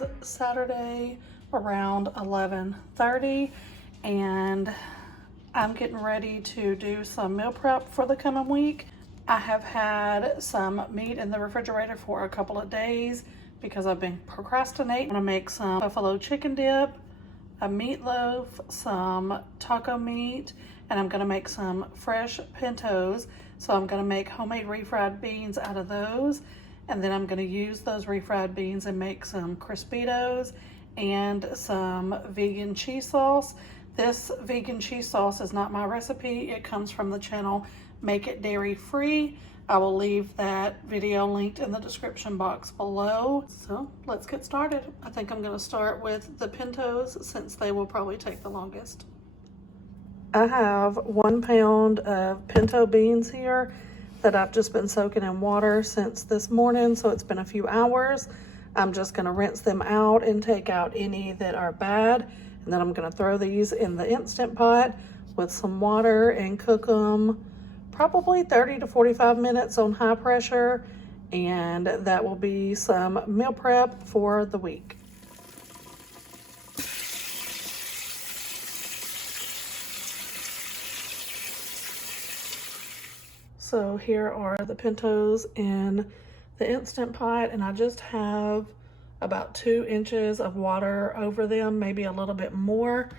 is Saturday around 11:30 and I'm getting ready to do some meal prep for the coming week. I have had some meat in the refrigerator for a couple of days because I've been procrastinating. I'm gonna make some buffalo chicken dip, a meatloaf, some taco meat, and I'm gonna make some fresh pintos. So I'm gonna make homemade refried beans out of those, and then I'm gonna use those refried beans and make some Crispitos and some vegan cheese sauce. This vegan cheese sauce is not my recipe. It comes from the channel Make It Dairy Free. I will leave that video linked in the description box below. So let's get started. I think I'm gonna start with the pintos since they will probably take the longest. I have 1 pound of pinto beans here that I've just been soaking in water since this morning, so it's been a few hours. I'm just gonna rinse them out and take out any that are bad, and then I'm gonna throw these in the Instant Pot with some water and cook them probably 30 to 45 minutes on high pressure, and that will be some meal prep for the week. So here are the pintos in the Instant Pot, and I just have about 2 inches of water over them, maybe a little bit more,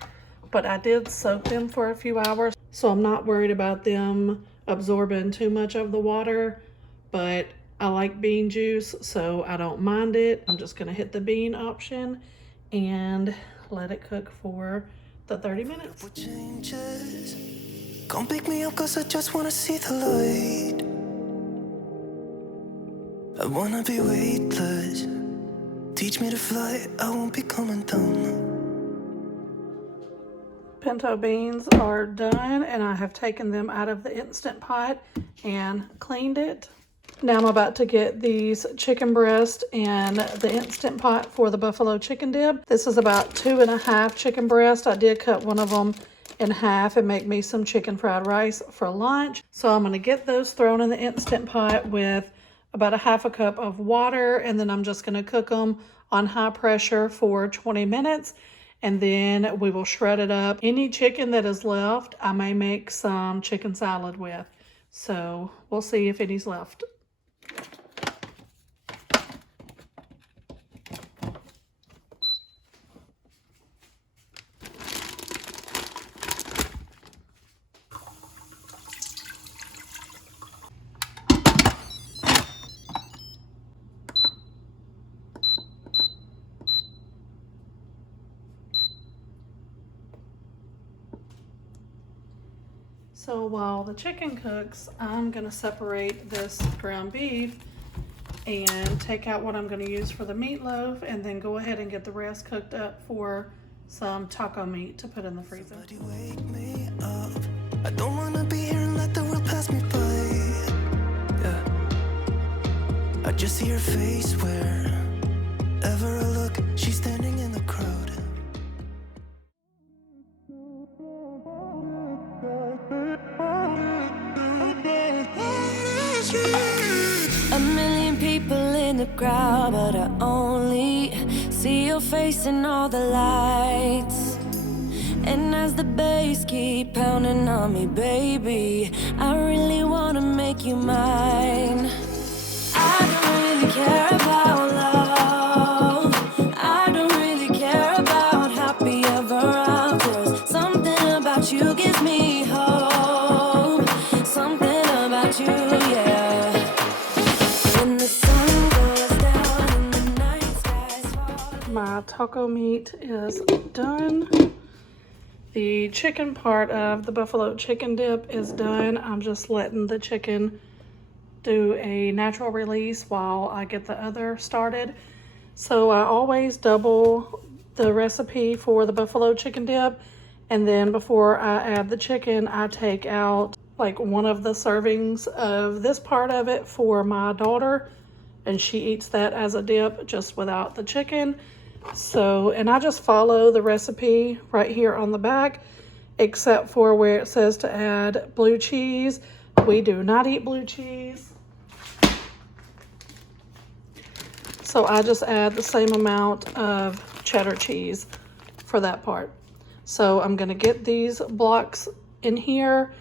but I did soak them for a few hours, so I'm not worried about them absorbing too much of the water, but I like bean juice, so I don't mind it. I'm just gonna hit the bean option and let it cook for the 30 minutes. Come pick me up cause I just wanna see the light. I wanna be weightless. Teach me to fly, I won't be coming down. Pinto beans are done and I have taken them out of the Instant Pot and cleaned it. Now I'm about to get these chicken breasts in the Instant Pot for the buffalo chicken dip. This is about 2.5 chicken breasts. I did cut one of them in half and make me some chicken fried rice for lunch. So I'm gonna get those thrown in the Instant Pot with about 1/2 cup of water, and then I'm just gonna cook them on high pressure for 20 minutes. And then we will shred it up. Any chicken that is left, I may make some chicken salad with. So we'll see if any's left. So while the chicken cooks, I'm gonna separate this ground beef and take out what I'm gonna use for the meatloaf, and then go ahead and get the rest cooked up for some taco meat to put in the freezer. Wake me up. I don't wanna be here and let the world pass me by. Yeah. I just see her face wherever I look. She's standing in the crowd. A million people in the crowd, but I only see your face in all the lights. And as the bass keep pounding on me, baby, I really wanna make you mine. I don't really care about love. I don't really care about happy ever afters. Something about you gives me hope. Something about you, yeah. My taco meat is done. The chicken part of the buffalo chicken dip is done. I'm just letting the chicken do a natural release while I get the other started. So I always double the recipe for the buffalo chicken dip, and then before I add the chicken, I take out like one of the servings of this part of it for my daughter, and she eats that as a dip just without the chicken. So, and I just follow the recipe right here on the back, except for where it says to add blue cheese. We do not eat blue cheese. So I just add the same amount of cheddar cheese for that part. So I'm gonna get these blocks in here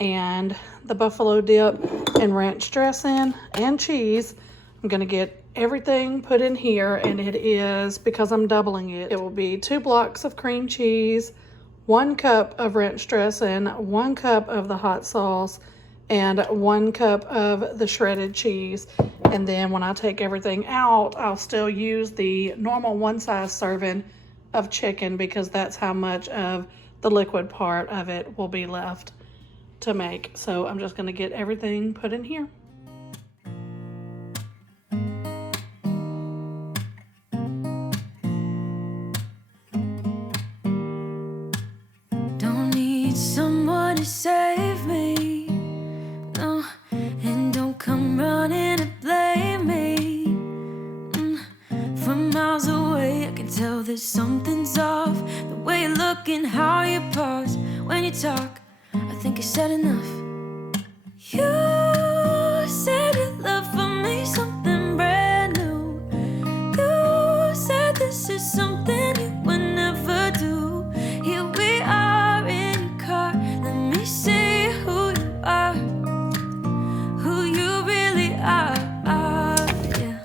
and the buffalo dip and ranch dressing and cheese. I'm gonna get everything put in here, and it is, because I'm doubling it, it will be 2 blocks of cream cheese, 1 cup of ranch dressing, 1 cup of the hot sauce, and 1 cup of the shredded cheese. And then when I take everything out, I'll still use the normal 1 size serving of chicken, because that's how much of the liquid part of it will be left to make. So I'm just gonna get everything put in here. Don't need someone to save me, no, and don't come running to blame me. From miles away I can tell that something's off. The way you look and how you pause when you talk, I think you said enough. You said your love for me something brand new. You said this is something you would never do. Here we are in your car. Let me see who you are, who you really are. Yeah.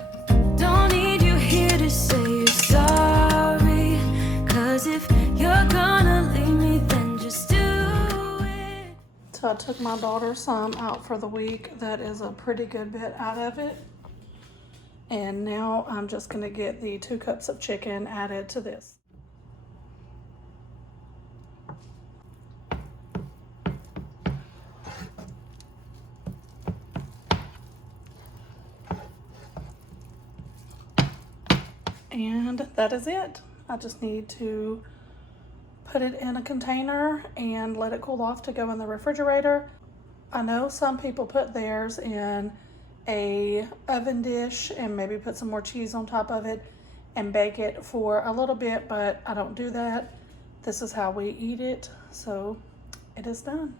Don't need you here to say you're sorry, 'cause if you're gonna leave me, then just do it. So I took my daughter some out for the week. That is a pretty good bit out of it. And now I'm just gonna get the 2 cups of chicken added to this. And that is it. I just need to put it in a container and let it cool off to go in the refrigerator. I know some people put theirs in a oven dish and maybe put some more cheese on top of it and bake it for a little bit, but I don't do that. This is how we eat it, so it is done.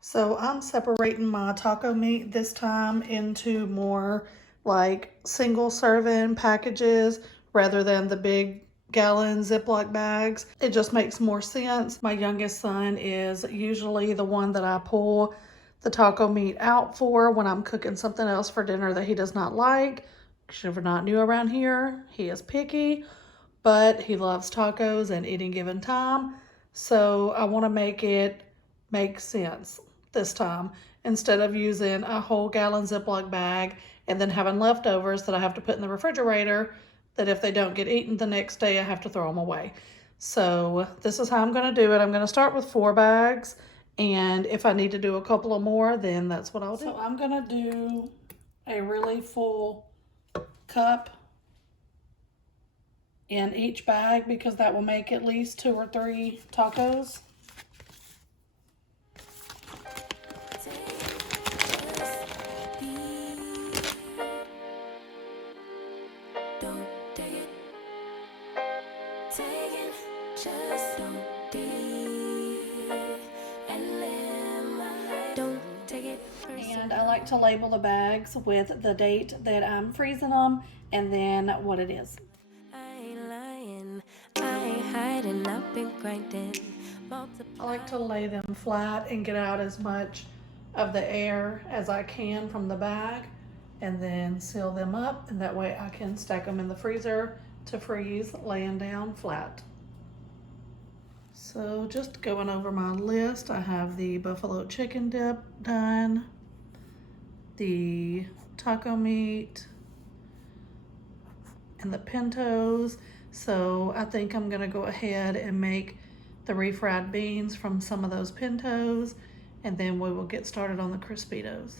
So I'm separating my taco meat this time into more like single serving packages rather than the big gallon Ziploc bags. It just makes more sense. My youngest son is usually the one that I pull the taco meat out for when I'm cooking something else for dinner that he does not like. If you're not new around here, he is picky, but he loves tacos at any given time. So I want to make it make sense this time, instead of using a whole gallon Ziploc bag and then having leftovers that I have to put in the refrigerator that if they don't get eaten the next day, I have to throw them away. So this is how I'm going to do it. I'm going to start with 4 bags, and if I need to do a couple of more, then that's what I'll do. So I'm going to do a really full cup in each bag, because that will make at least 2 or 3 tacos. And I like to label the bags with the date that I'm freezing them and then what it is. I ain't lying, I ain't hiding, I've been grinding. I like to lay them flat and get out as much of the air as I can from the bag, and then seal them up, and that way I can stack them in the freezer to freeze laying down flat. So just going over my list, I have the buffalo chicken dip done, the taco meat, and the pintos. So I think I'm gonna go ahead and make the refried beans from some of those pintos, and then we will get started on the Crispitos.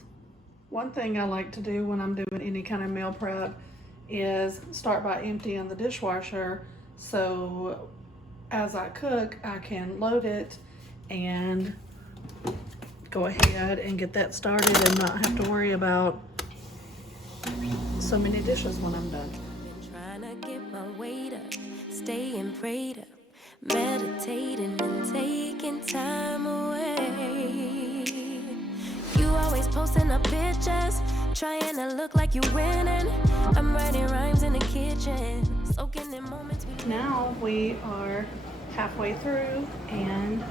One thing I like to do when I'm doing any kind of meal prep is start by emptying the dishwasher, so as I cook, I can load it and go ahead and get that started and not have to worry about so many dishes when I'm done. Trying to get my weight up, staying prayed up, meditating and taking time away. You always posting up pictures, trying to look like you winning. I'm writing now we are halfway through and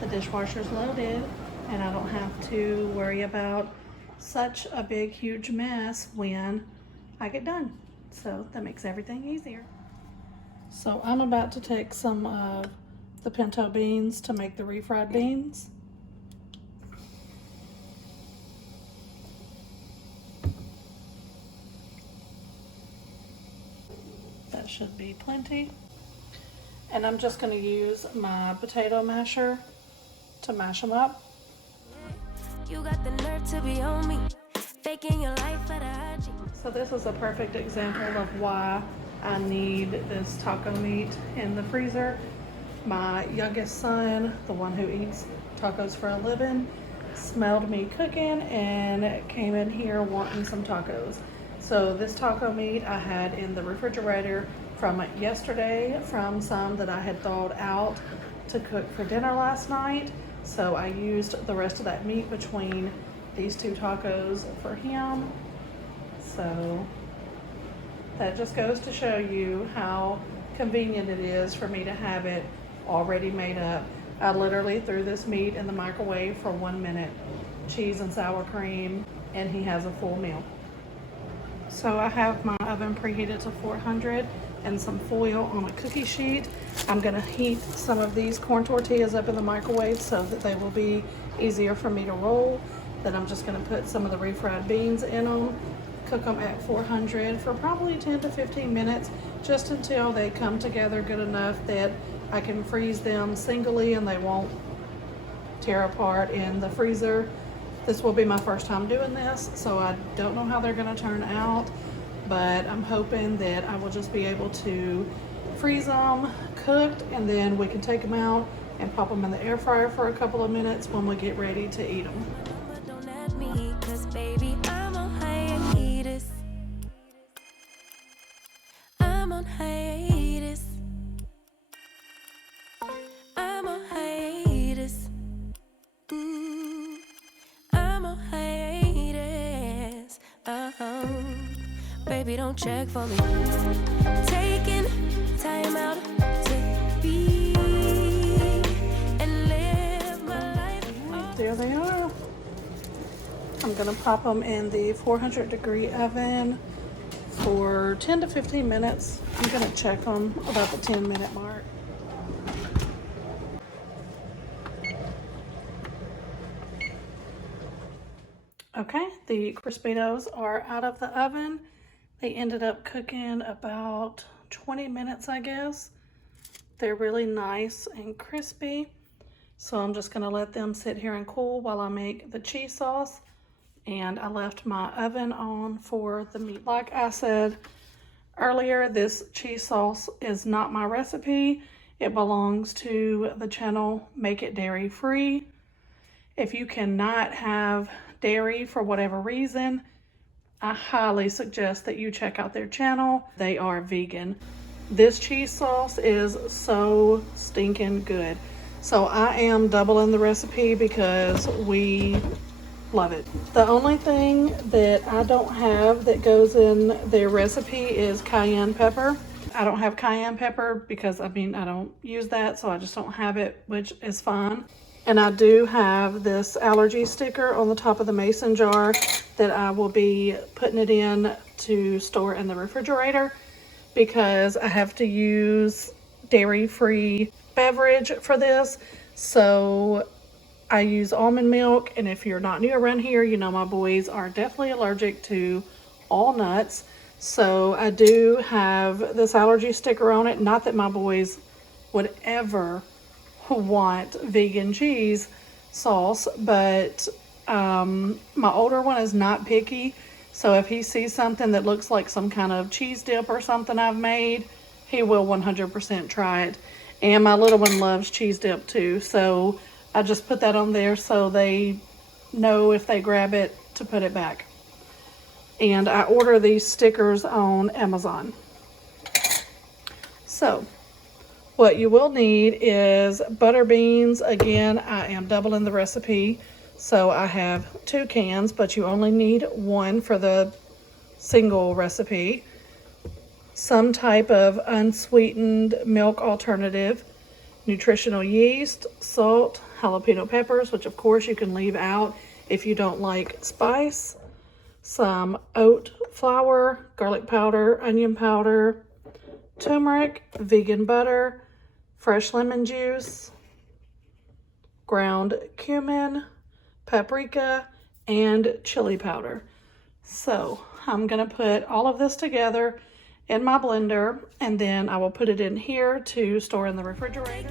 the dishwasher's loaded, and I don't have to worry about such a big, huge mess when I get done. So that makes everything easier. So I'm about to take some of the pinto beans to make the refried beans. That should be plenty. And I'm just going to use my potato masher to mash them up. You got the nerve to be on me, faking your life for the IG. So this is a perfect example of why I need this taco meat in the freezer. My youngest son, the one who eats tacos for a living, smelled me cooking and came in here wanting some tacos. So this taco meat I had in the refrigerator from yesterday, from some that I had thawed out to cook for dinner last night. So I used the rest of that meat between these two tacos for him. So that just goes to show you how convenient it is for me to have it already made up. I literally threw this meat in the microwave for 1 minute, cheese and sour cream, and he has a full meal. So I have my oven preheated to 400 and some foil on a cookie sheet. I'm gonna heat some of these corn tortillas up in the microwave so that they will be easier for me to roll. Then I'm just gonna put some of the refried beans in them, cook them at 400 for probably 10 to 15 minutes, just until they come together good enough that I can freeze them singly and they won't tear apart in the freezer. This will be my first time doing this, so I don't know how they're gonna turn out, but I'm hoping that I will just be able to freeze them cooked, and then we can take them out and pop them in the air fryer for a couple of minutes when we get ready to eat them. Don't ask me, 'cause baby, I'm on hiatus. I'm on hiatus. I'm on hiatus. I'm on hiatus. Baby, don't check for me. Taking time out to be and live my life. There they are. I'm gonna pop them in the 400-degree oven for 10 to 15 minutes. I'm gonna check them about the 10-minute mark. Okay, the Crispitos are out of the oven. They ended up cooking about 20 minutes, I guess. They're really nice and crispy. So I'm just gonna let them sit here and cool while I make the cheese sauce. And I left my oven on for the meat. Like I said earlier, this cheese sauce is not my recipe. It belongs to the channel Make It Dairy Free. If you cannot have dairy for whatever reason, I highly suggest that you check out their channel. They are vegan. This cheese sauce is so stinking good. So I am doubling the recipe because we love it. The only thing that I don't have that goes in their recipe is cayenne pepper. I don't have cayenne pepper because I don't use that, so I just don't have it, which is fine. And I do have this allergy sticker on the top of the mason jar that I will be putting it in to store in the refrigerator because I have to use dairy-free beverage for this. So I use almond milk, and if you're not new around here, you know my boys are definitely allergic to all nuts. So I do have this allergy sticker on it. Not that my boys would ever want vegan cheese sauce, but my older one is not picky, so if he sees something that looks like some kind of cheese dip or something I've made, he will 100% try it. And my little one loves cheese dip too, so I just put that on there so they know if they grab it to put it back. And I order these stickers on Amazon. So what you will need is butter beans. Again, I am doubling the recipe, so I have 2 cans, but you only need 1 for the single recipe. some type of unsweetened milk alternative, nutritional yeast, salt, jalapeno peppers, which of course you can leave out if you don't like spice, some oat flour, garlic powder, onion powder, turmeric, vegan butter, fresh lemon juice, ground cumin, paprika, and chili powder. So I'm gonna put all of this together in my blender, and then I will put it in here to store in the refrigerator.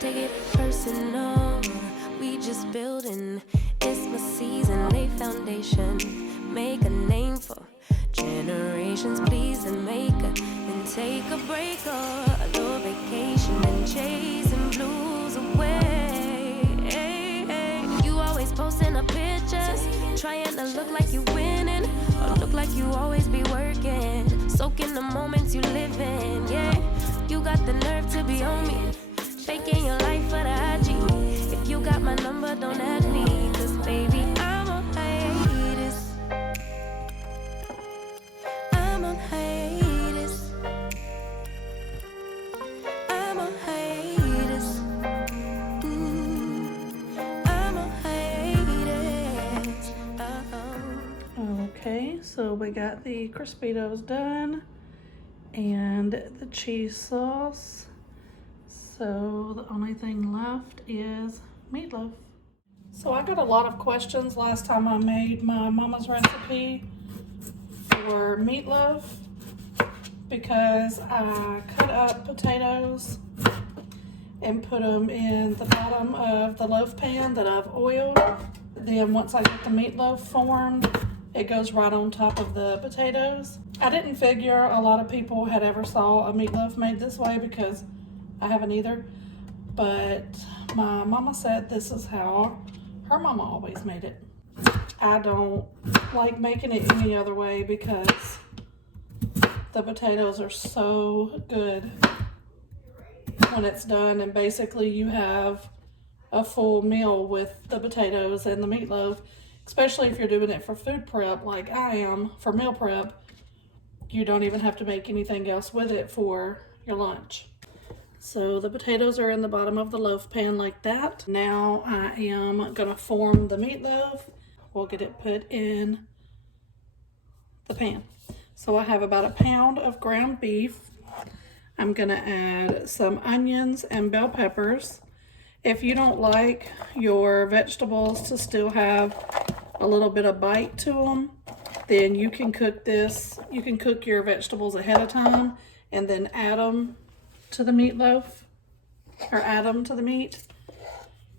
Take it personal, we just building. It's my season, lay foundation, make a name for generations. Please and make and take a break or a little vacation and chasing blues away. You always posting up pictures, trying to look like you winning or look like you always be working, soaking the moments you live in. Yeah, you got the nerve to be on me, faking your life for the IG. If you got my number, don't add me, cause baby, I'm on hiatus. I'm on hiatus. I'm on hiatus. I'm on hiatus. Okay, so we got the Crispitos done and the cheese sauce. So the only thing left is meatloaf. So I got a lot of questions last time I made my mama's recipe for meatloaf because I cut up potatoes and put them in the bottom of the loaf pan that I've oiled. Then once I get the meatloaf formed, it goes right on top of the potatoes. I didn't figure a lot of people had ever saw a meatloaf made this way because I haven't either, but my mama said this is how her mama always made it. I don't like making it any other way because the potatoes are so good when it's done, and basically you have a full meal with the potatoes and the meatloaf, especially if you're doing it for food prep like I am for meal prep. You don't even have to make anything else with it for your lunch. So the potatoes are in the bottom of the loaf pan like that. Now I am gonna form the meatloaf. We'll get it put in the pan. So I have about a pound of ground beef. I'm gonna add some onions and bell peppers. If you don't like your vegetables to still have a little bit of bite to them, then you can cook this. You can cook your vegetables ahead of time and then add them to the meatloaf, or add them to the meat.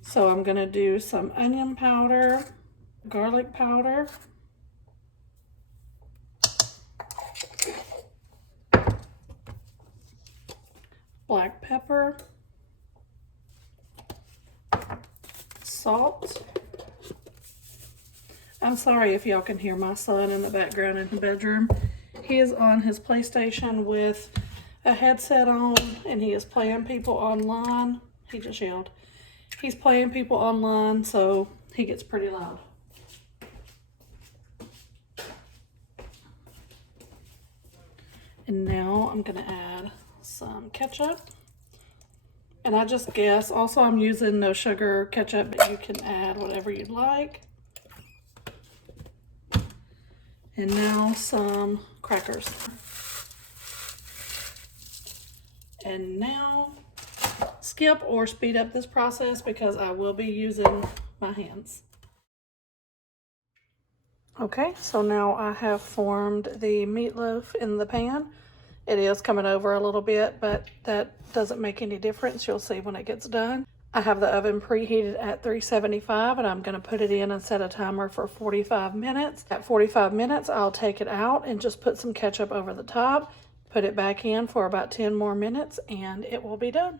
So I'm gonna do some onion powder, garlic powder, black pepper, salt. I'm sorry if y'all can hear my son in the background in the bedroom. He is on his PlayStation with a headset on, and he is playing people online. He just yelled. He's playing people online, so he gets pretty loud. And now I'm gonna add some ketchup. And I just guess, also I'm using no sugar ketchup, but you can add whatever you'd like. And now some crackers. And now skip or speed up this process because I will be using my hands. Okay, so now I have formed the meatloaf in the pan. It is coming over a little bit, but that doesn't make any difference. You'll see when it gets done. I have the oven preheated at 375, and I'm gonna put it in and set a timer for 45 minutes. At 45 minutes, I'll take it out and just put some ketchup over the top, put it back in for about 10 more minutes, and it will be done.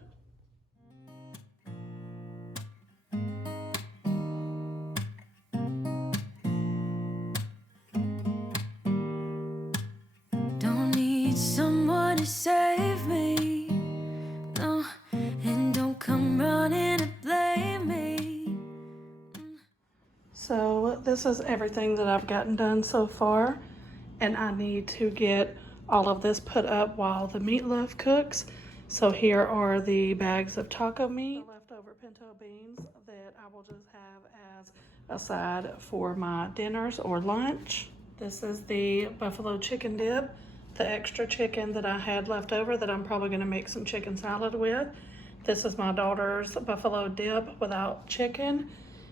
Don't need someone to save me. No, and don't come running and blame me. So this is everything that I've gotten done so far, and I need to get all of this put up while the meatloaf cooks. So here are the bags of taco meat, the leftover pinto beans that I will just have as a side for my dinners or lunch. This is the buffalo chicken dip, the extra chicken that I had left over that I'm probably going to make some chicken salad with. This is my daughter's buffalo dip without chicken.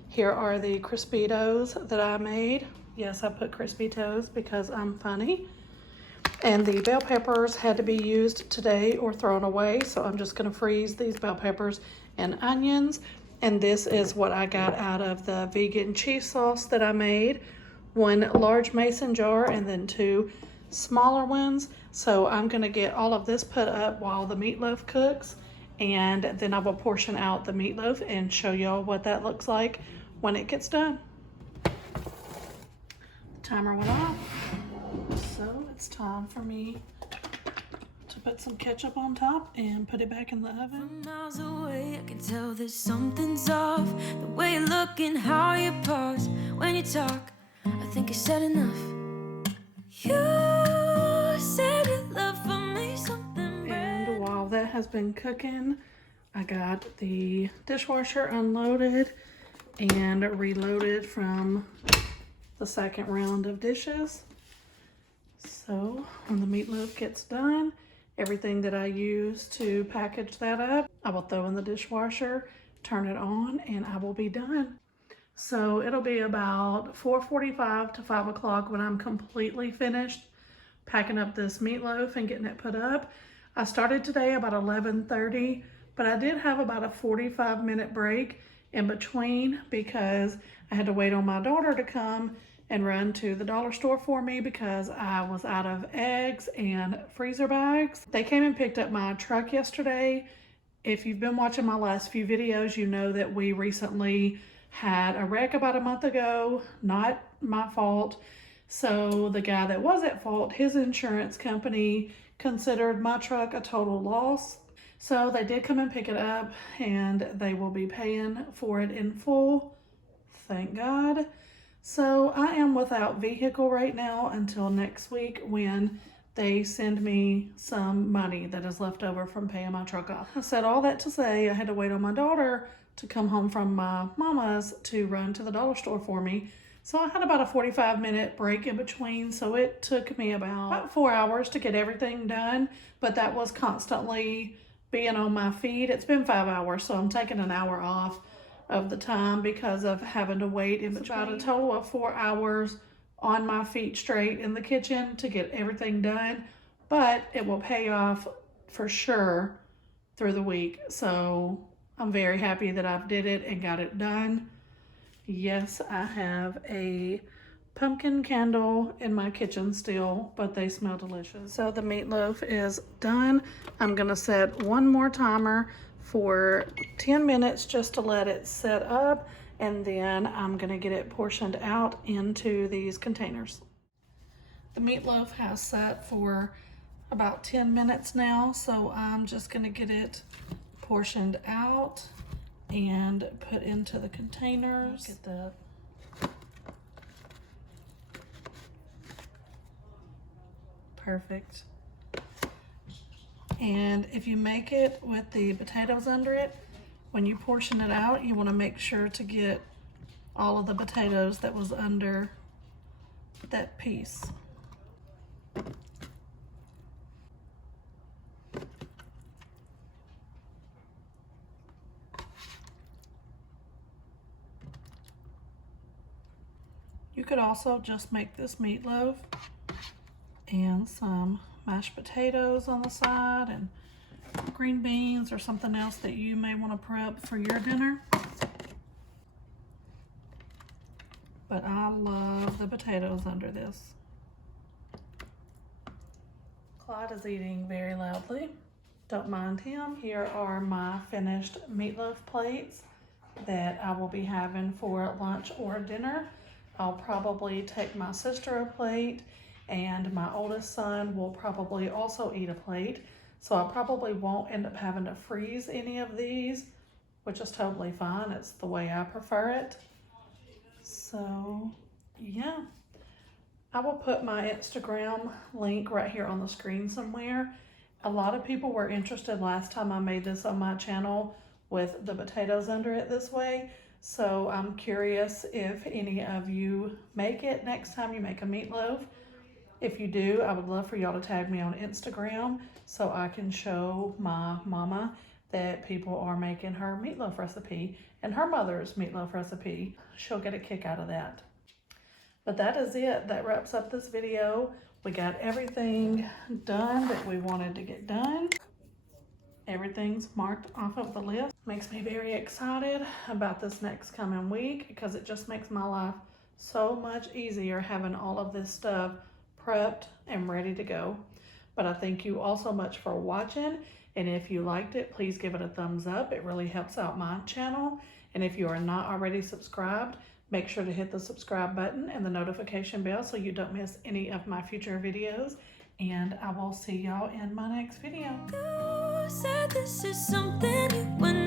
Here are the Crispitos that I made. Yes, I put Crispitos because I'm funny. And the bell peppers had to be used today or thrown away, so I'm just going to freeze these bell peppers and onions. And this is what I got out of the vegan cheese sauce that I made. One large mason jar and then 2 smaller ones. So I'm going to get all of this put up while the meatloaf cooks, and then I will portion out the meatloaf and show y'all what that looks like when it gets done. The timer went off. So it's time for me to put some ketchup on top and put it back in the oven. From miles away, I can tell there's something's off. The way you look and how you pause when you talk. I think I said enough. You said you love for me something. And while that has been cooking, I got the dishwasher unloaded and reloaded from the second round of dishes. So when the meatloaf gets done, everything that I use to package that up, I will throw in the dishwasher, turn it on, and I will be done. So it'll be about 4:45 to 5 o'clock when I'm completely finished packing up this meatloaf and getting it put up. I started today about 11:30, but I did have about a 45-minute break in between because I had to wait on my daughter to come and run to the dollar store for me because I was out of eggs and freezer bags. They came and picked up my truck yesterday. If you've been watching my last few videos, you know that we recently had a wreck about a month ago. Not my fault. So the guy that was at fault, his insurance company considered my truck a total loss. So they did come and pick it up, and they will be paying for it in full. Thank God. So I am without vehicle right now until next week when they send me some money that is left over from paying my truck off. I said all that to say I had to wait on my daughter to come home from my mama's to run to the dollar store for me. So I had about a 45-minute break in between, so it took me about 4 hours to get everything done, but that was constantly being on my feet. It's been 5 hours, so I'm taking an hour off of the time because of having to wait in between. About a total of 4 hours on my feet straight in the kitchen to get everything done, but it will pay off for sure through the week. So I'm very happy that I did it and got it done. Yes, I have a pumpkin candle in my kitchen still, but they smell delicious. So the meatloaf is done. I'm gonna set one more timer for 10 minutes just to let it set up, and then I'm gonna get it portioned out into these containers. The meatloaf has set for about 10 minutes now, so I'm just gonna get it portioned out and put into the containers. Get that. Perfect. And if you make it with the potatoes under it, when you portion it out, you want to make sure to get all of the potatoes that was under that piece. You could also just make this meatloaf and some mashed potatoes on the side and green beans or something else that you may want to prep for your dinner. But I love the potatoes under this. Clyde is eating very loudly. Don't mind him. Here are my finished meatloaf plates that I will be having for lunch or dinner. I'll probably take my sister a plate and my oldest son will probably also eat a plate. So I probably won't end up having to freeze any of these, which is totally fine. It's the way I prefer it. So yeah, I will put my Instagram link right here on the screen somewhere. A lot of people were interested last time I made this on my channel with the potatoes under it this way. So I'm curious if any of you make it next time you make a meatloaf. If you do, I would love for y'all to tag me on Instagram so I can show my mama that people are making her meatloaf recipe and her mother's meatloaf recipe. She'll get a kick out of that. But that is it. That wraps up this video. We got everything done that we wanted to get done. Everything's marked off of the list. Makes me very excited about this next coming week because it just makes my life so much easier having all of this stuff prepped and ready to go. But I thank you all so much for watching, and if you liked it, please give it a thumbs up. It really helps out my channel. And if you are not already subscribed, make sure to hit the subscribe button and the notification bell so you don't miss any of my future videos. And I will see y'all in my next video. You said this is something you would